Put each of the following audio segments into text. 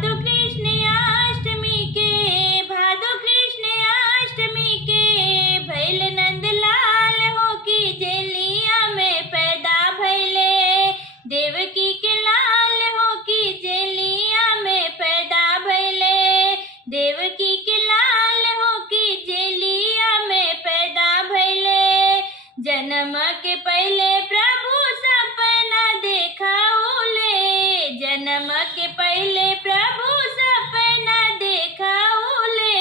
भादो कृष्ण अष्टमी के भैल नंदलाल हो की जेलिया में पैदा भैले। देवकी के लाल हो की जेलिया में पैदा भैले। देवकी के लाल हो की जेलिया में पैदा भैले। जन्म के पहले प्रभु सपना देखाऊले। जन्म के पहले प्रभु सपना देखाऊले।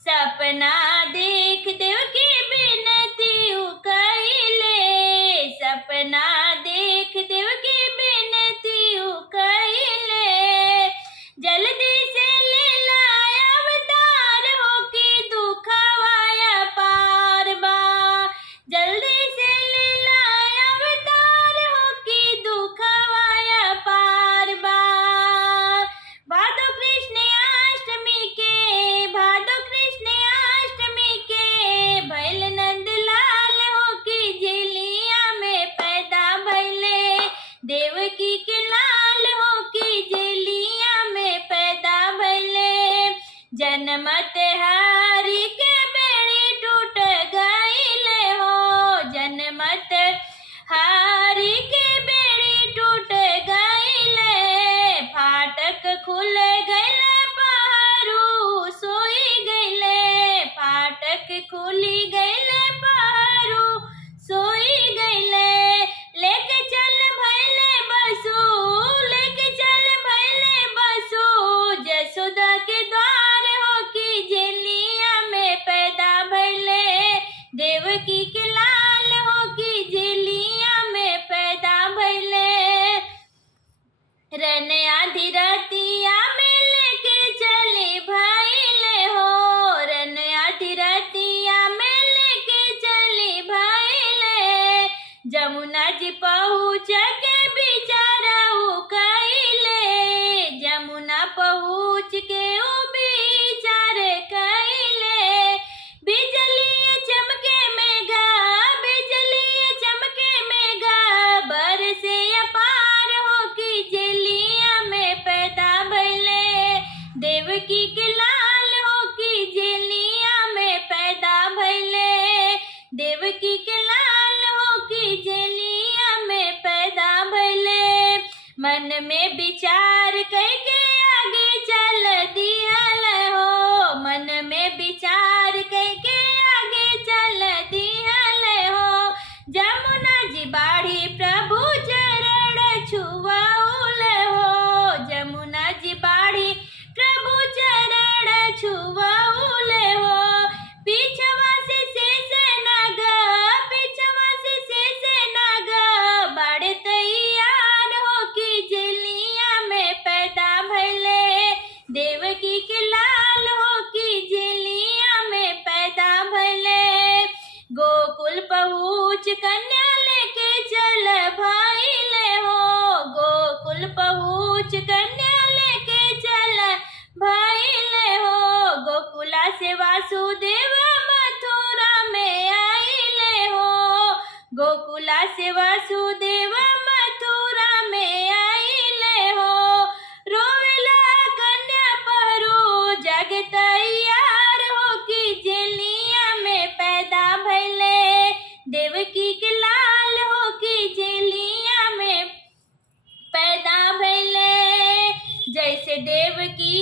सपना देख देव की बिनती कइले। सपना देख देव की बिनती कइले। जल्दी से ले लाया अवतार हो की दुखवाया पार बा। जल्दी से ले लाया अवतार हो की दुखवाया पार बा। भादो कृष्ण अष्टमी के भैल नंदलाल हो की जेलिया में पैदा भैले। देवकी के लाल हो की जेलिया में पैदा भैले। जनमत हारी के बेड़ी टूट गईले हो। जनमत हारी के बेड़ी टूट गईले। फाटक खुल गईले पहरू सोई गईले। फाटक खुली गईले पहरू सोई गईले। लेके चल भैले बसु। लेके चल भैले बसु। जसोदा के द्वार हो की जेलिया में पैदा भैले। देवकी के लाल हो की जेलिया में पैदा भैले। रन आधी रतिया में लेके चले भैले हो। रन आधी रतिया में लेके चले भैले। जमुना जी पहुँच के बिचाराऊ कइले। जमुना पहुँच के उ बिचार कइले। बिजली चमके मेघा। बिजली चमके मेघा। बरसे अपार हो की जेलिया में पैदा भैले। देवकी के लाल हो की जेलिया में पैदा भैले। देवकी के लाल हो की जेलिया में पैदा भैले। मन में विचार करके आगे चल दिहल हो। मन में विचार करके आगे चल दिहल हो। जमुना जी बाढ़ी प्रभु चरण छुआउल हो। जमुना जी बाढ़ी प्रभु चरण छुआउल हो। पीछवा से शेष नाग। पीछवा से शेष नाग। बड़े तैयार हो की जेलिया में पैदा भैले। देवकी के लाल हो की जेलिया में पैदा भैले। गोकुल पहुँच कन्या लेके चल भैले हो। गोकुल पहुँच कन्या लेके चल भैले हो। गोकुला से वासुदेव मथुरा में आइले हो। गोकुला से वासुदेव मथुरा में आइले हो। रोवेला कन्या पहरू जग तैयार हो की जेलिया में पैदा भैले। देवकी के लाल हो की जेलिया में पैदा भैले। जैसे देवकी